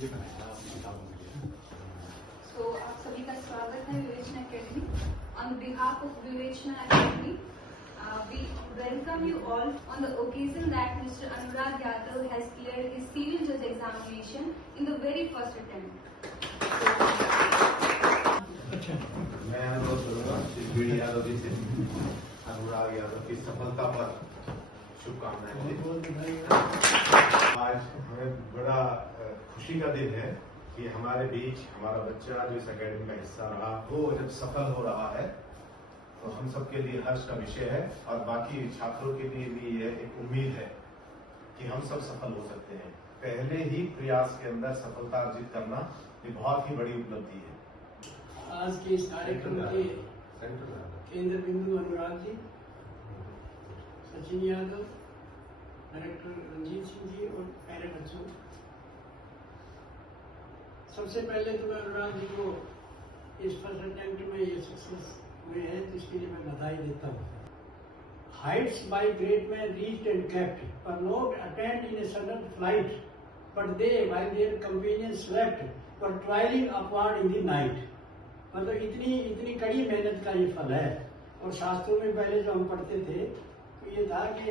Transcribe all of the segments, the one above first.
So, आप सभी का स्वागत है विवेचना academy. On behalf of Vivechana Academy, we welcome you all on the occasion that Mr. Anurag Yadav has cleared his civil judge examination in the very first attempt. मैं अनुरोध करूंगा Shri BD Yadav ji से अनुराग यादव की सफलता पर शुभकामनाएं. आज हमें बड़ा खुशी का दिन है कि हमारे बीच हमारा बच्चा जो इस अकेडमी का हिस्सा रहा वो जब सफल हो रहा है तो हम सबके लिए हर्ष का विषय है और बाकी छात्रों के लिए भी ये एक उम्मीद है कि हम सब सफल हो सकते हैं. पहले ही प्रयास के अंदर सफलता अर्जित करना ये बहुत ही बड़ी उपलब्धि है. आज के इस कार्यक्रम के केंद्र बिंदु अनुराग जी, सचिन यादव, डायरेक्टर रंजीत सिंह जी और प्यारे बच्चों, सबसे पहले तो मैं अनुराग जी को इस फर्स्ट अटेम्प्ट में ये सक्सेस हुए हैं तो इसके लिए मैं बधाई देता हूँ. Heights by great man reached and kept पर not attained in a sudden flight but they while their companions slept were toiling upward in the night. मतलब इतनी कड़ी मेहनत का ये फल है. और शास्त्रों में पहले जो हम पढ़ते थे तो ये था कि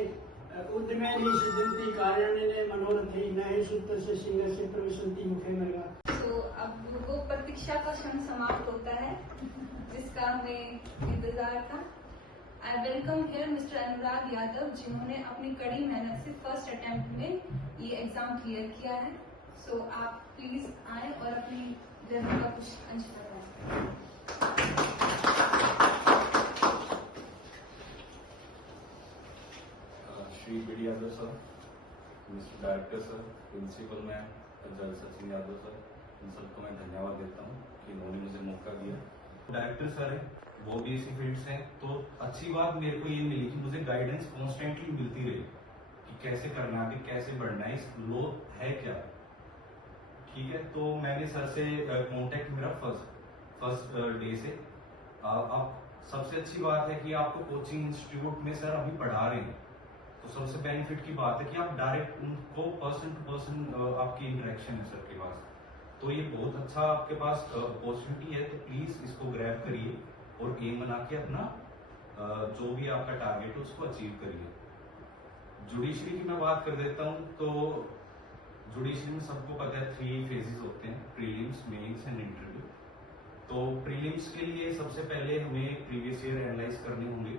उद्यमेन ही सिद्धंति कार्यान्विते मनोरथे नये सूत्र से सिंह से प्रविशंति मुखे मृगा. तो अब वो प्रतीक्षा का क्षण समाप्त होता है जिसका हमें इंतजार था. I welcome here mister Anurag Yadav जिन्होंने अपनी कड़ी मेहनत से फर्स्ट अटेम्प्ट में ये एग्जाम क्लियर किया है. सो आप प्लीज आए और अपनी जर्नी का कुछ अंश बताएं. Shri BD Yadav sir, mister director sir, principal ma'am, जज सचिन यादव सर, इन सबको मैं धन्यवाद देता हूँ कि इन्होंने मुझे मौका दिया. डायरेक्टर सर है वो भी इसी फील्ड से हैं तो अच्छी बात मेरे को ये मिली कि मुझे गाइडेंस कॉन्स्टेंटली मिलती रही कि कैसे करना है, कैसे बढ़ना है, इस लो है क्या. ठीक है, तो मैंने सर से कांटेक्ट मेरा फर्स्ट डे से. अब सबसे अच्छी बात है कि आपको कोचिंग इंस्टीट्यूट में सर अभी पढ़ा रहे हैं तो सबसे बेनिफिट की बात है कि आप डायरेक्ट उनको पर्सन टू पर्सन आपकी इंटरेक्शन है सर के पास. तो ये बहुत अच्छा आपके पास अपॉर्चुनिटी है. तो प्लीज इसको ग्रैब करिए और एम बना के अपना जो भी आपका टारगेट है उसको अचीव करिए. जुडिशरी की मैं बात कर देता हूँ तो जुडिशरी में सबको पता है 3 फेजेस होते हैं, प्रीलिम्स, मेंस एंड इंटरव्यू. तो प्रीलिम्स के लिए सबसे पहले हमें प्रीवियस ईयर एनालाइज करने होंगे.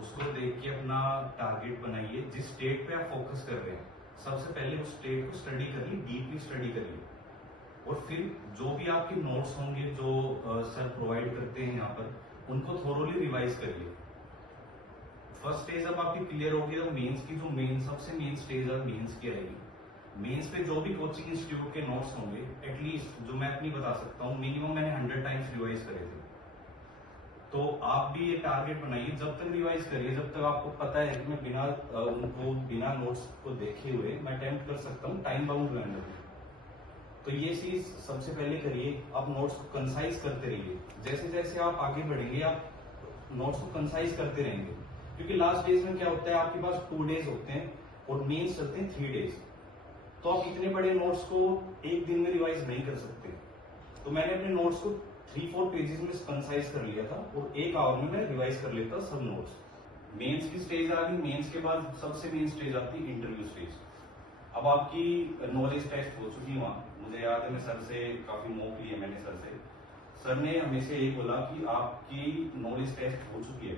उसको देख के अपना टारगेट बनाइए. जिस स्टेट पे आप फोकस कर रहे हैं सबसे पहले उस स्टेट को स्टडी करिए, डीपली स्टडी करिए. और फिर जो भी आपके नोट्स होंगे जो सर प्रोवाइड करते हैं यहाँ पर उनको थोरोली रिवाइज करिए. फर्स्ट स्टेज अब आपकी क्लियर होगी तो मेंस की जो सबसे मेन स्टेज है मेंस की आएगी. मेंस पे जो भी कोचिंग इंस्टीट्यूट के नोट्स होंगे एटलीस्ट जो मैं अपनी बता सकता हूँ मिनिमम मैंने 100 टाइम्स रिवाइज करे थे. तो आप भी ये टारगेट बनाइए, जब तक रिवाइज करिए जब तक आपको पता है कि मैं बिना नोट्स को देखे हुए मैं अटेम्प्ट कर सकता हूँ टाइम बाउंड मैनर में. तो ये चीज सबसे पहले करिए. आप नोट्स को कंसाइज करते रहिए. जैसे जैसे आप आगे बढ़ेंगे आप नोट्स को कंसाइज करते रहेंगे क्योंकि लास्ट डेज में क्या होता है आपके पास 2 डेज होते हैं और मेंस चलते हैं 3 डेज. तो आप इतने बड़े नोट्स को एक दिन में रिवाइज नहीं कर सकते. तो मैंने अपने नोट्स को 3-4 पेजेस में कंसाइज कर लिया था और 1 आवर में मैं रिवाइज कर लेता सब नोट्स. मेंस की स्टेज आ गई. मेंस के बाद सबसे मेन स्टेज आती है इंटरव्यू स्टेज. अब आपकी नॉलेज टेस्ट हो चुकी है वहां. मुझे याद है मैं सर से काफी मॉक लिए मैंने सर से. सर ने हमेशा यही बोला कि आपकी नॉलेज टेस्ट हो चुकी है.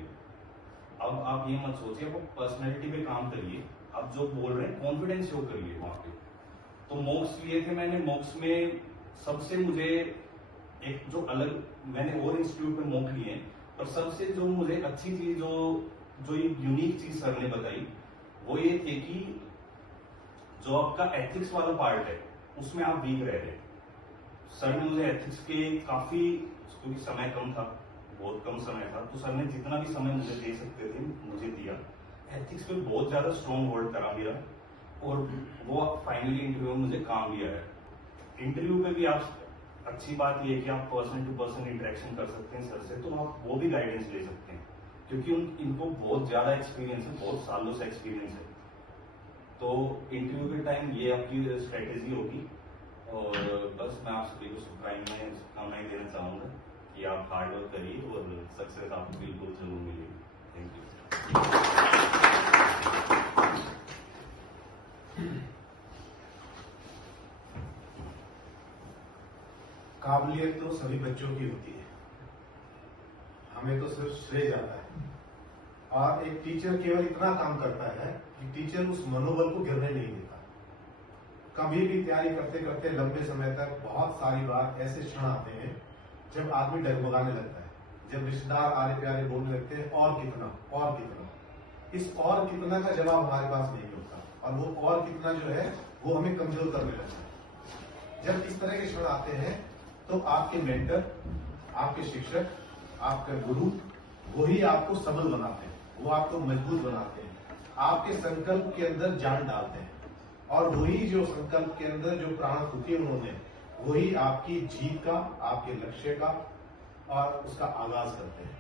अब आप ये मत सोचिए, आप पर्सनैलिटी पे काम करिए. आप जो बोल रहे हैं कॉन्फिडेंस शो करिए वहां पे. तो मॉक्स लिए थे मैंने. मॉक्स में सबसे मुझे एक जो अलग मैंने और इंस्टीट्यूट में मॉक लिए पर सबसे जो मुझे अच्छी चीज जो एक यूनिक चीज सर ने बताई वो ये थे कि जो आपका एथिक्स वाला पार्ट है उसमें आप वीक रह रहे. सर ने मुझे एथिक्स के काफी, क्योंकि समय कम था, बहुत कम समय था, तो सर ने जितना भी समय मुझे दे सकते थे मुझे दिया. एथिक्स पे बहुत ज्यादा स्ट्रॉन्ग होल्ड करा मेरा और वो फाइनली इंटरव्यू में मुझे काम भी आया. इंटरव्यू पे भी आप अच्छी बात ये है कि आप पर्सन टू पर्सन इंटरेक्शन कर सकते हैं सर से. तो आप वो भी गाइडेंस ले सकते हैं क्योंकि इनको बहुत ज्यादा एक्सपीरियंस है, बहुत सालों से एक्सपीरियंस है. तो इंटरव्यू के टाइम ये आपकी स्ट्रेटेजी होगी और बस मैं आप सभी को शुभकामनाएं देना चाहूँगा कि आप हार्ड वर्क करिए और सक्सेस आपको बिल्कुल जरूर मिलेगी। Thank you. काबिलियत तो सभी बच्चों की होती है, हमें तो सिर्फ श्रेय जाता है। और एक टीचर केवल इतना काम करता है कि टीचर उस मनोबल को गिरने नहीं देता। कभी भी तैयारी करते करते लंबे समय तक बहुत सारी बार ऐसे क्षण आते हैं जब आदमी डगमगाने लगता है, जब रिश्तेदार आरे प्यारे बोलने लगते हैं और कितना और कितना। इस और कितना का जवाब हमारे पास नहीं होता और वो और कितना जो है वो हमें कमजोर करने लगता है। जब इस तरह के क्षण आते हैं तो आपके मेंटर, आपके शिक्षक, आपके गुरु वही आपको सबल बनाते हैं, वो आपको मजबूत बनाते हैं, आपके संकल्प के अंदर जान डालते हैं और वही जो संकल्प के अंदर जो प्राण फूके उन्होंने वही आपकी जीत का, आपके लक्ष्य का और उसका आगाज करते हैं।